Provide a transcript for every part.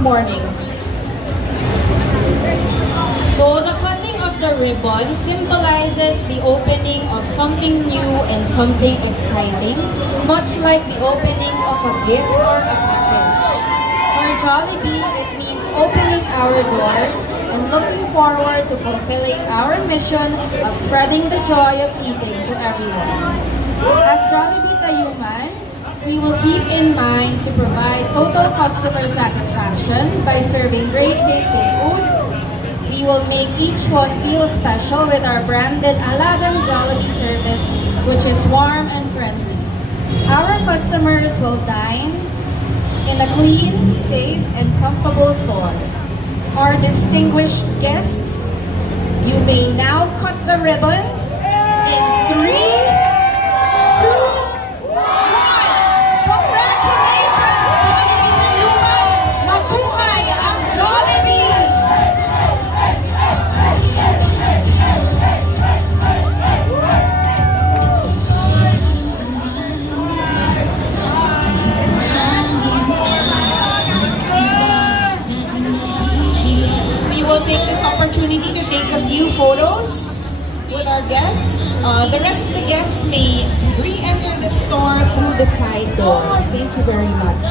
morning? So the cutting of the ribbon symbolizes the opening of something new and something exciting, much like the opening of a gift or a package. For Jollibee, it means opening our doors and looking forward to fulfilling our mission of spreading the joy of eating to everyone. As Jollibee Tayuman, we will keep in mind to provide total customer satisfaction by serving great tasting food. We will make each one feel special with our branded Alagang Jollibee service, which is warm and friendly. Our customers will dine in a clean, safe, and comfortable store. Our distinguished guests, you may now cut the ribbon in 3, 2, 1. Congratulations, Jollibee Tayuman! Mabuhay ang Jollibee! We will take this opportunity to take a few photos with our guests. The rest of the guests may re-enter the store through the side door. Thank you very much.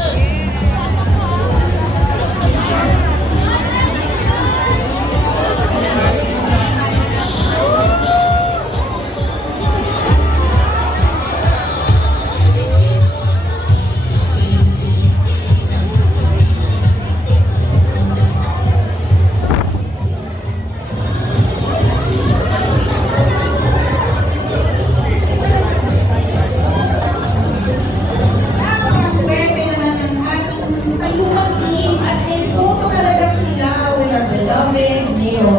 Swerte naman ang ating Tayuman team at may photo talaga sila with our beloved Neo.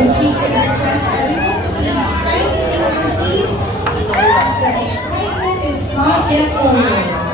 If we could request everyone to please kindly take your seats as the excitement is not yet over.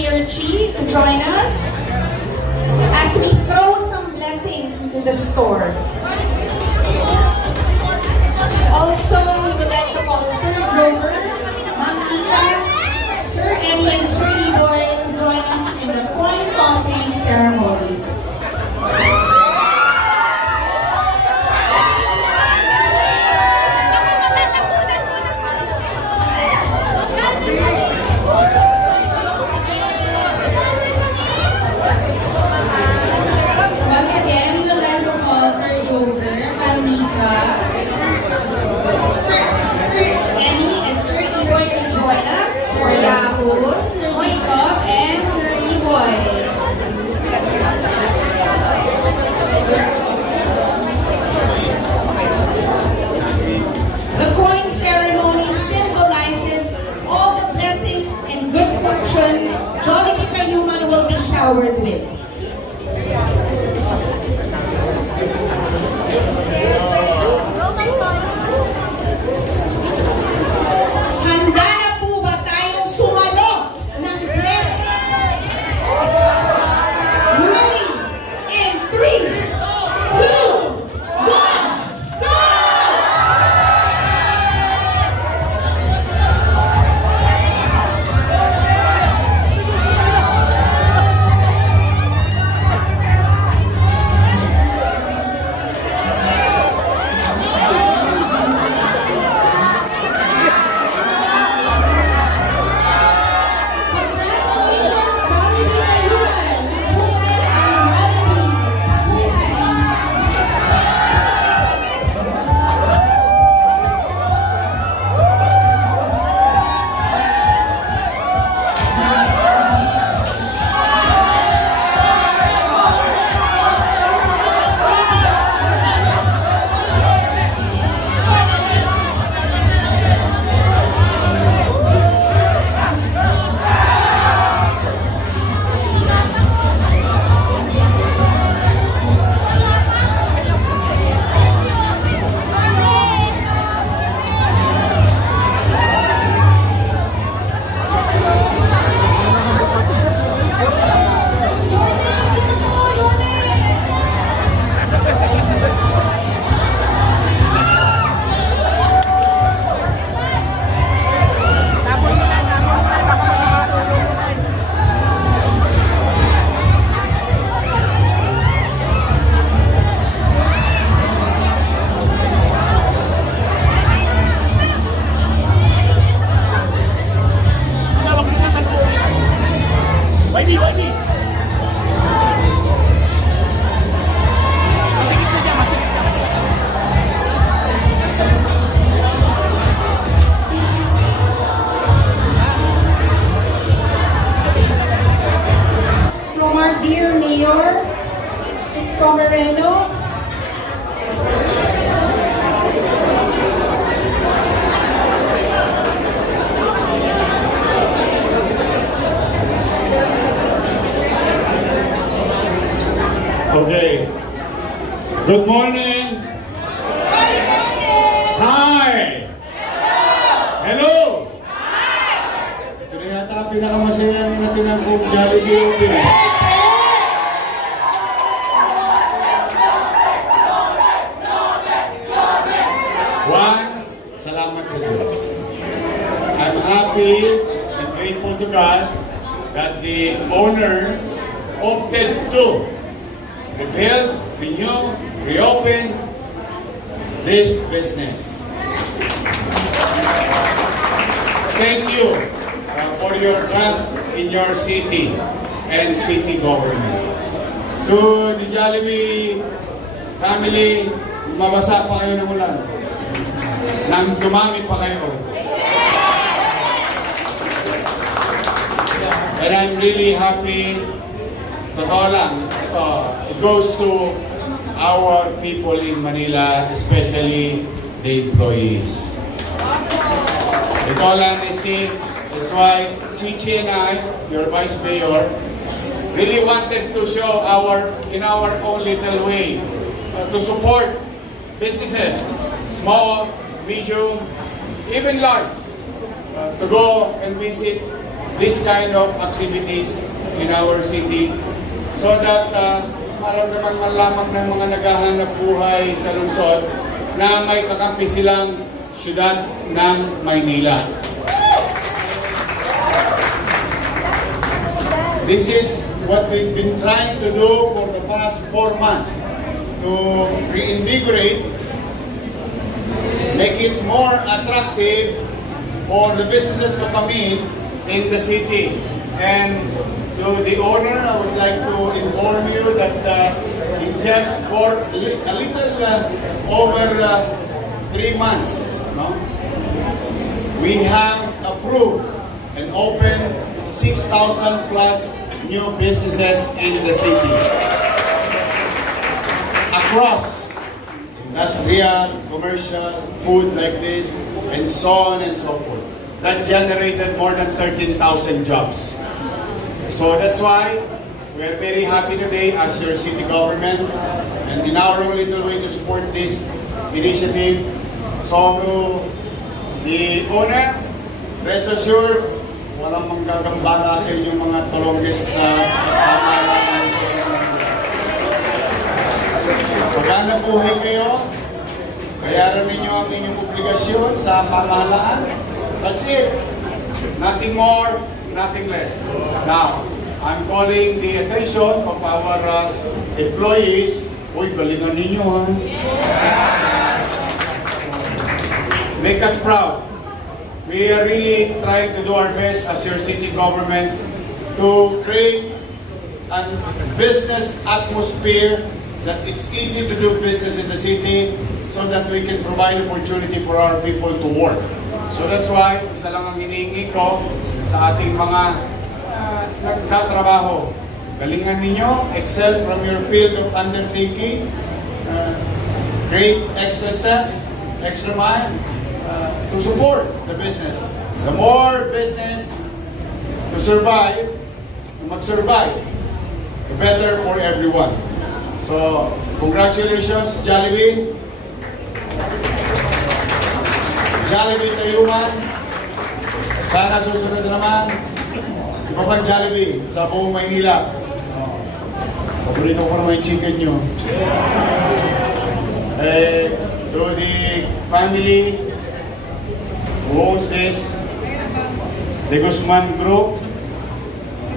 Mayor Chi to join us as we throw some blessings into the store. Also, we would like to call Sir Grover, Ma'am Nika, Sir Emmy, and Sir Iboy to join us in the coin tossing ceremony. Once again, we would like to call Sir Jover, Ma'am Nika, Sir Emmy and Sir Iboy to join us for Sir the Yahoo, Sir Jacob, and Sir Iboy. The coin ceremony symbolizes all the blessings and good fortune Jollibee Kayuman will be showered with. Handa na po ba tayong sumalo ng blessings? Ready? In 3, 2, 1, go! Congratulations, Jollibee Kayuman! Mabuhay ang Jollibee! Mabuhay! Yorme, dito po, Yorme! Wadi. Masakit na dyan, masakit na. From our dear Mayor, Isko Moreno. Okay. Good morning. Good morning! Hi. Hello. Ito na yata ang pinakamasayang natinang kong Jollibee opening. One, salamat sa Diyos. I'm happy and grateful to God that the owner opted to rebuild, renew, reopen this business. Thank you for your trust in your city and city government. To the Jollibee family, mabasa pa kayo ng ulan. Nang dumami pa kayo. And I'm really happy. Totoo lang, it goes to our people in Manila, especially the employees. With all honesty, that's why Chichi and I, your Vice Mayor, really wanted to show in our own little way, to support businesses, small, medium, even large, to go and visit this kind of activities in our city so that maramdaman man lamang ng mga naghahanap buhay sa lungsod na may kakampi silang syudad ng Maynila. This is what we've been trying to do for the past 4 months to reinvigorate, make it more attractive for the businesses to come in the city. And to the owner, I would like to inform you that in just for a little over 3 months, no, we have approved and opened 6,000 plus new businesses in the city. Across industrial, commercial, food like this, and so on and so forth. That generated more than 13,000 jobs. So that's why we are very happy today as your city government and in our own little way to support this initiative. So to the owner, rest assured, walang manggagambala sa inyong mga tulongges sa pamahalaan. Maganda buhay kayo, bayaran ninyo ang inyong obligasyon sa pamahalaan. That's it. Nothing more, nothing less. Now, I'm calling the attention of our employees. Uy, galingan ninyo ha. Make us proud. We are really trying to do our best as your city government to create a business atmosphere that it's easy to do business in the city so that we can provide opportunity for our people to work. So that's why, isa lang ang hinihingi ko sa ating mga nagtatrabaho. Galingan ninyo, excel from your field of undertaking, create extra steps, extra mile, to support the business. The more business to survive, mag-survive, the better for everyone. So, congratulations, Jollibee. Jollibee Tayuman. Sana susunod na naman. Iba pang Jollibee sa buong Maynila. Paborito ko naman yung chicken nyo. To the family who owns this, the Guzman Group,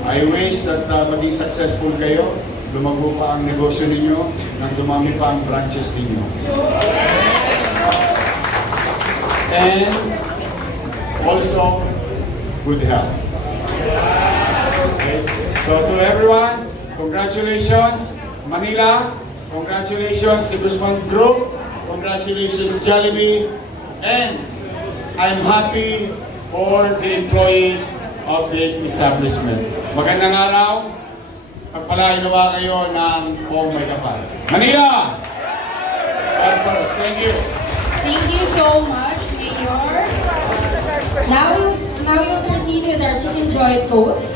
I wish that maging successful kayo, lumago pa ang negosyo ninyo, nang dumami pa ang branches ninyo. And also, good health. Okay. So to everyone, congratulations, Manila, congratulations, the Guzman Group, congratulations, Jollibee, and I'm happy for the employees of this establishment. Magandang araw. Pagpalain nawa kayo ng buong may kapal. Manila! Thank you. Thank you so much, Mayor. Now we'll proceed with our Chicken Joy toast.